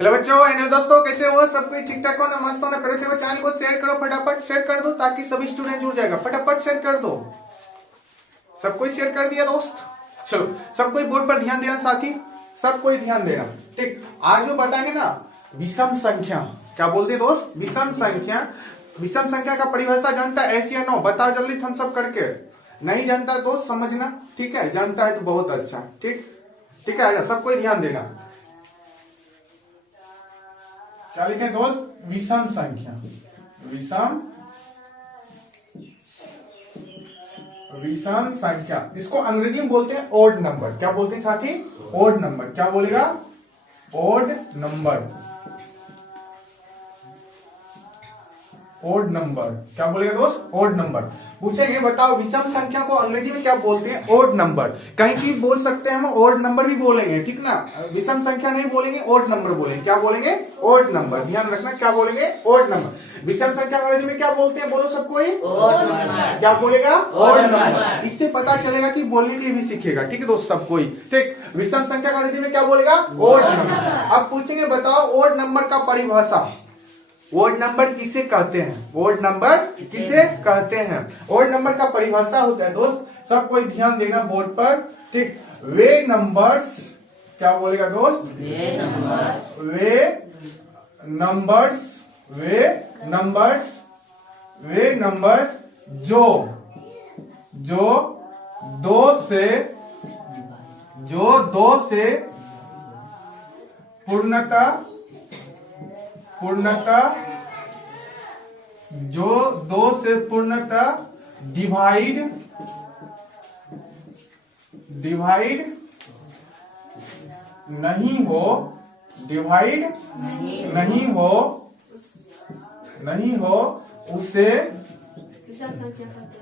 Hello बच्चों, and दोस्तों, कैसे हो? सब कोई ठीक ठाक हो ना? मस्त हो ना? करो चलो चैनल को शेयर करो, फटाफट शेयर कर दो ताकि सभी स्टूडेंट जुड़ जाएगा। फटाफट शेयर कर दो। सब कोई शेयर कर दिया दोस्त? चलो सब कोई बोर्ड पर ध्यान देना साथी, सब कोई ध्यान देना। ठीक, आज वो बताएंगे ना विषम संख्या। क्या बोलते दोस्त? विषम संख्या। विषम संख्या का परिभाषा जानता है ऐसी या नो? बताओ जल्दी थम्स अप करके। नहीं जानता दोस्त समझना, ठीक है? जानता है तो बहुत अच्छा। ठीक ठीक है, आजा सब कोई ध्यान देना। क्या लिखे दोस्त? विषम संख्या। विषम संख्या, इसको अंग्रेजी में बोलते हैं ओड नंबर। क्या बोलते हैं साथी? Odd number. क्या बोलेगा? Odd number. ओड नंबर क्या बोलेगा दोस्त? Odd number. पूछेंगे बताओ विषम संख्या को अंग्रेजी में क्या बोलते हैं? Odd number. कहीं की बोल सकते हैं हम ओड नंबर भी बोलेंगे, ठीक ना? विषम संख्या नहीं बोलेंगे, ओड नंबर बोलेंगे। क्या बोलेंगे? Odd number. ध्यान रखना, क्या बोलेंगे? Odd number. विषम संख्या अंग्रेजी में क्या बोलते हैं? बोलो सब कोई। Odd number. क्या बोलेगा? Odd number. इससे पता चलेगा कि बोलने के लिए भी सीखेगा। ठीक है दोस्त, सब कोई। ठीक, विषम संख्या अंग्रेजी में क्या बोलेगा? Odd number. अब पूछेंगे बताओ ओड नंबर का परिभाषा। ओड नंबर किसे कहते हैं? ओड नंबर किसे कहते हैं? ओड नंबर का परिभाषा होता है दोस्त, सब कोई ध्यान देना बोर्ड पर। ठीक, वे नंबर्स। क्या बोलेगा दोस्त? वे नंबर्स। वे नंबर्स। वे नंबर्स जो दो से पूर्णतः जो दो से पूर्णतः डिवाइड नहीं हो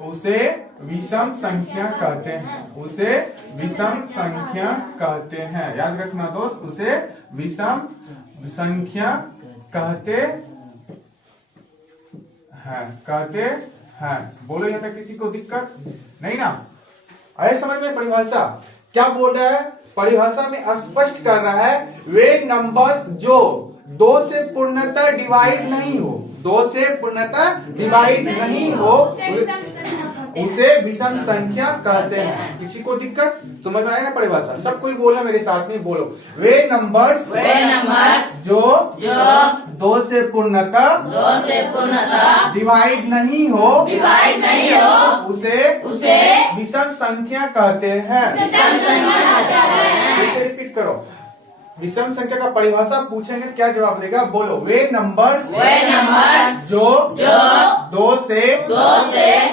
उसे विषम संख्या कहते हैं। उसे विषम संख्या कहते हैं। याद रखना दोस्त, उसे विषम संख्या कहते हैं। बोलो यहाँ तक किसी को दिक्कत नहीं ना? आए समझ में? परिभाषा क्या बोल रहा है? परिभाषा में स्पष्ट कर रहा है वे नंबर जो दो से पूर्णतः डिवाइड नहीं हो, उसे विषम संख्या कहते हैं। किसी को दिक्कत? समझ में आया ना परिभाषा? सब कोई बोला मेरे साथ में, बोलो। वे नंबर्स जो दो से पूर्णतः डिवाइड नहीं हो उसे विषम संख्या कहते हैं। फिर से रिपीट करो। विषम संख्या का परिभाषा पूछेंगे क्या जवाब देगा? बोलो। वे नंबर्स जो दो से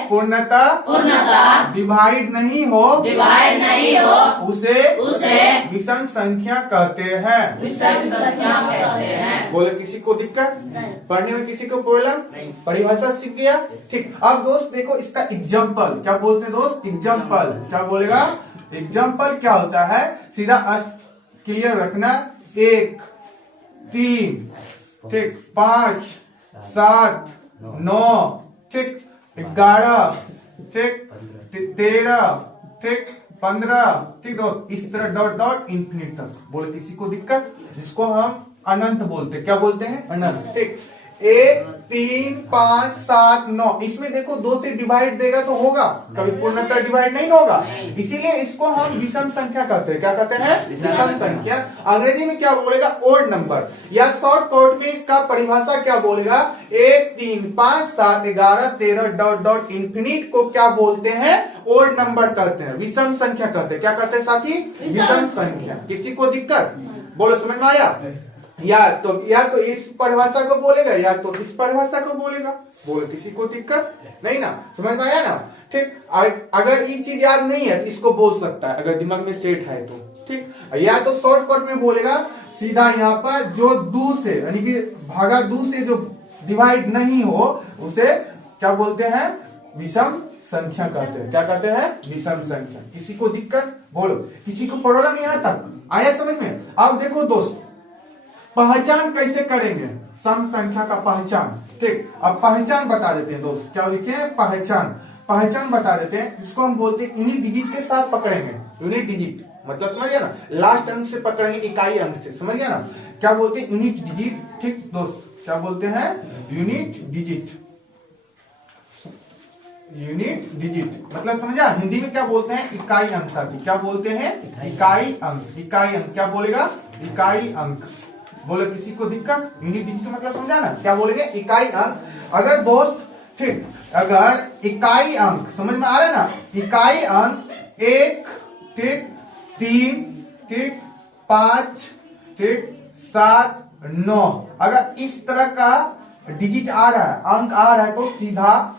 पूर्णतः डिवाइड नहीं हो उसे विषम संख्या कहते हैं। बोले किसी को दिक्कत? पढ़ने में किसी को प्रॉब्लम? परिभाषा सीख गया? ठीक, अब दोस्त देखो इसका एग्जाम्पल। क्या बोलते हैं दोस्त? एग्जाम्पल। क्या बोलेगा? एग्जाम्पल क्या होता है? सीधा क्लियर रखना। 1, 3, ठीक, 5, 7, 9, ठीक, 11, ठीक, 13, ठीक, 15, ठीक दोस्त, इस तरह डॉट डॉट इंफिनिट तक। बोले किसी को दिक्कत? जिसको हम अनंत बोलते हैं। क्या बोलते हैं? अनंत। ठीक, 1, 3, 5, 7, 9। इसमें देखो 2 से डिवाइड देगा तो होगा, कभी पूर्णतः डिवाइड नहीं होगा, इसीलिए इसको हम विषम संख्या कहते हैं। क्या कहते हैं? विषम संख्या। अंग्रेजी में क्या बोलेगा? Odd number. या शॉर्ट कोट में इसका परिभाषा क्या बोलेगा? 1, 3, 5, 7, 11, 13 डॉट डॉट इंफिनिट को क्या बोलते हैं? ओड नंबर कहते हैं, विषम संख्या कहते हैं। क्या कहते हैं साथी? विषम संख्या। किसी को दिक्कत? बोलो, समझ में आया? या तो इस परिभाषा को बोलेगा या तो इस परिभाषा को बोलेगा। बोलो किसी को दिक्कत नहीं ना? समझ में आया ना? ठीक, अगर ये चीज याद नहीं है तो इसको बोल सकता है, अगर दिमाग में सेट है तो। ठीक, या तो शॉर्टकट में बोलेगा सीधा यहाँ पर जो दो से यानी कि भागा दो से जो डिवाइड नहीं हो उसे क्या बोलते हैं? विषम संख्या कहते हैं। क्या कहते हैं? विषम संख्या। किसी को दिक्कत? बोलो किसी को प्रॉब्लम यहाँ तक आया समझ में? अब देखो दोस्त, पहचान कैसे करेंगे सम संख्या का पहचान। ठीक, अब पहचान बता देते हैं दोस्त। क्या लिखे? पहचान बता देते हैं। इसको हम बोलते हैं यूनिट डिजिट के साथ पकड़ेंगे। यूनिट डिजिट मतलब समझ गया ना, लास्ट अंक से पकड़ेंगे, इकाई अंक से, समझ गया ना। क्या बोलते हैं? Unit digit. ठीक दोस्त, क्या बोलते हैं? Unit digit. यूनिट डिजिट मतलब समझा, हिंदी में क्या बोलते हैं? इकाई अंक साथी। क्या बोलते हैं? इकाई अंक। इकाई अंक क्या बोलेगा? इकाई अंक। बोले किसी को दिक्कत? यूनिट डिजिट मतलब समझा ना, क्या बोलेंगे? इकाई अंक। अगर दोस्त ठीक, अगर इकाई अंक समझ में आ रहा है ना, इकाई अंक 1 ठीक, 3 ठीक, 5 ठीक, 7 9, अगर इस तरह का डिजिट आ रहा है, अंक आ रहा है, तो सीधा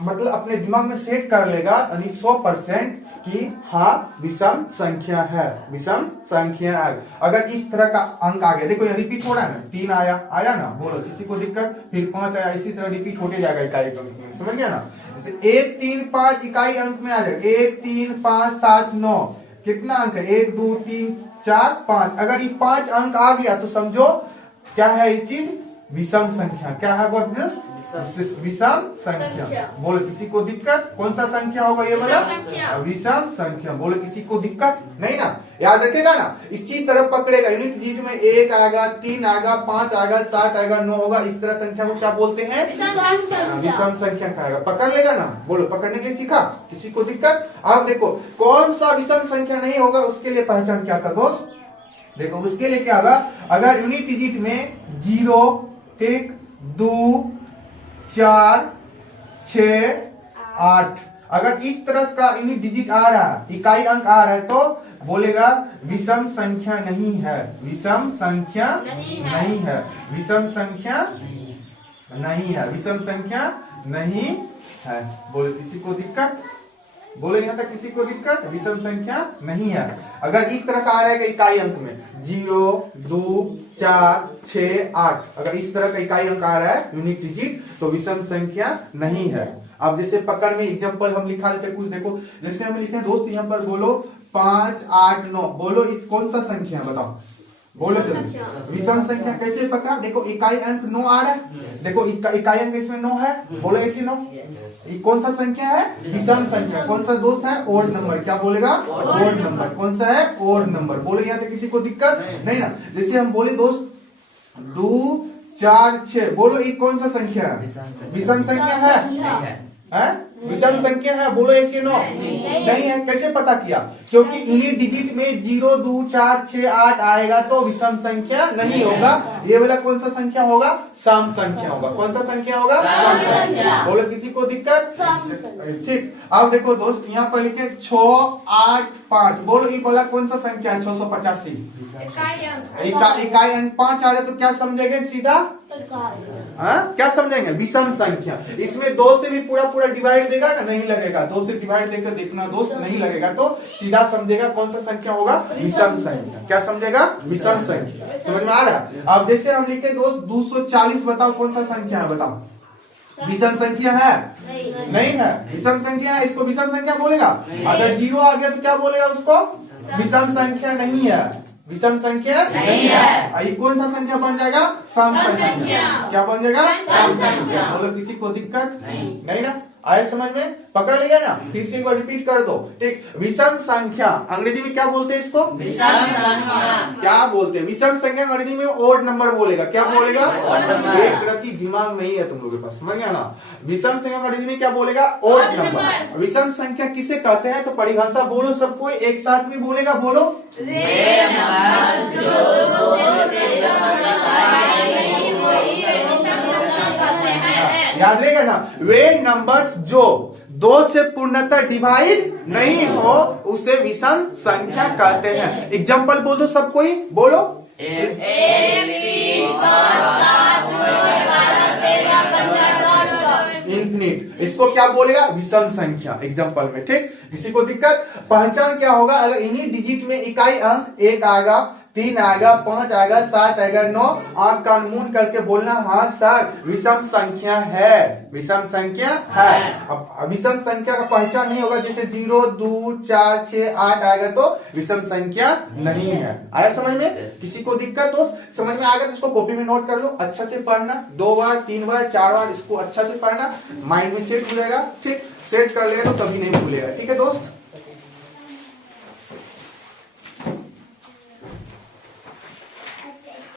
मतलब अपने दिमाग में सेट कर लेगा यानी 100% कि हाँ विषम संख्या है, विषम संख्या है। अगर इस तरह का अंक आ गया, देखो ये रिपीट हो रहा है ना, 3 आया ना, बोलो किसी को दिक्कत? फिर 5 आया, इसी तरह रिपीट होते जाएगा इकाई अंक में, समझ गया ना। जैसे 1 3 5 इकाई अंक में आ जाएगा, 1 3 5 7 9, कितना अंक है? 1 2 3 4 5। अगर ये 5 अंक आ गया तो समझो क्या है ये चीज? विषम संख्या। क्या है? विषम संख्या। बोले किसी को दिक्कत? कौन सा संख्या होगा ये वाला? विषम संख्या। बोले किसी को दिक्कत नहीं ना, याद रखेगा ना, इसी तरह पकड़ेगा। यूनिट डिजिट में 1 आएगा, 3 आएगा, 5 आएगा, 7 आएगा, 9 होगा, इस तरह संख्या को क्या बोलते हैं? विषम संख्या कहेगा। पकड़ लेगा ना, बोलो पकड़ने के लिए सीखा, किसी को दिक्कत? अब देखो कौन सा विषम संख्या नहीं होगा, उसके लिए पहचान क्या था दोस्त? देखो उसके लिए क्या होगा, अगर यूनिट डिजिट में 0 ठीक, 2 4 6 8, अगर इस तरह का यूनिट डिजिट आ रहा है, इकाई अंक आ रहा है, तो बोलेगा विषम संख्या नहीं है, विषम संख्या नहीं है, विषम संख्या नहीं है, विषम संख्या नहीं है। बोले किसी को दिक्कत? बोले यहाँ तक किसी को दिक्कत? विषम संख्या नहीं है। अगर इस तरह का आ रहेगा इकाई अंक में 0 2 4 6 8, अगर इस तरह का इकाई अंक आ रहा है यूनिट डिजिट, तो विषम संख्या नहीं है। अब जैसे पकड़ में एग्जांपल हम लिखा देते कुछ, देखो जैसे हम लिखते हैं दोस्त, यहाँ पर बोलो 5 8 9, बोलो इस कौन सा संख्या है? बताओ, बोलो जल्दी। विषम संख्या कैसे पकड़ा? देखो इकाई अंक 9 आ रहा है, देखो इकाई अंक इसमें 9 है, बोलो ऐसे 9, ये कौन सा संख्या है? विषम संख्या। कौन सा दोस्त है? Odd number. क्या बोलेगा? Odd number. कौन सा है? Odd number. बोले यहाँ पे किसी को दिक्कत नहीं ना। जैसे हम बोले दोस्त 2 4 6, बोलो ये कौन सा संख्या है? विषम संख्या है? विषम संख्या है? बोलो ऐसे 9 नहीं है। कैसे पता किया? क्योंकि यूनिट डिजिट में 0 2 4 6 8 आएगा तो विषम संख्या नहीं होगा। ये वाला कौन सा संख्या होगा? सम संख्या होगा। कौन सा संख्या होगा? सम संख्या। बोलो किसी को दिक्कत? ठीक। अब देखो दोस्त यहाँ पर लिखे 6 8 5, बोलो ये वाला कौन सा संख्या है? 685। इकाई अंक 5 आ रहा है, तो क्या समझेंगे सीधा? क्या समझेंगे? विषम संख्या। इसमें 2 से भी पूरा डिवाइड देगा ना, नहीं लगेगा। 2 से डिवाइड देकर देखना दोस्त, नहीं लगेगा तो सीधा समझेगा कौन सा संख्या होगा? विषम संख्या। क्या समझेगा? विषम संख्या। समझ में आ रहा है? अब जैसे हम लिखे दोस्त 240, बताओ कौन सा संख्या है? बताओ, विषम संख्या है? नहीं है, विषम संख्या है, इसको विषम संख्या बोलेगा। अगर 0 आ गया तो क्या बोलेगा उसको? विषम संख्या नहीं है, विषम संख्या नहीं है। ये कौन सा संख्या बन जाएगा? सम संख्या। क्या बन जाएगा? सम संख्या। बोलो किसी को दिक्कत नहीं ना? आए समझ में? पकड़ लिया ना? फिर से एक बार रिपीट कर दो। ठीक, विषम संख्या अंग्रेजी में क्या बोलते हैं इसको? विषम संख्या। क्या बोलते हैं? विषम संख्या अंग्रेजी में ओड नंबर बोलेगा। क्या बोलेगा? एक रत्ती दिमाग में ही है तुम लोगों के पास, समझ गया ना? विषम संख्या अंग्रेजी में क्या बोलेगा? Odd number. विषम संख्या किसे कहते हैं? तो परिभाषा बोलो, सब कोई एक साथ में बोलेगा, बोलो। याद रहेगा ना? वे नंबर्स जो 2 से पूर्णतः डिवाइड नहीं हो उसे विषम संख्या कहते हैं। एग्जाम्पल बोल दो सब कोई, बोलो। 1 3 5 7 9 11 13 15 इंफिनिट, इसको क्या बोलेगा? विषम संख्या। एग्जाम्पल में, ठीक। किसी को दिक्कत? पहचान क्या होगा? अगर इन्हीं डिजिट में इकाई अंक 1 आएगा, 3 आएगा, 5 आएगा, 7 आएगा, 9, आंख कान मूंद करके बोलना हाँ सर विषम संख्या है, विषम संख्या है। अब विषम संख्या का पहचान नहीं होगा, जैसे 0 2 4 6 8 आएगा तो विषम संख्या नहीं है। आया समझ में? किसी को दिक्कत दोस्त? समझ में आ गया तो इसको कॉपी में नोट कर लो, अच्छा से पढ़ना, 2 बार 3 बार 4 बार इसको अच्छा से पढ़ना, माइंड में सेट हो जाएगा। ठीक, सेट कर लेगा तो कभी नहीं भूलेगा। ठीक है दोस्त।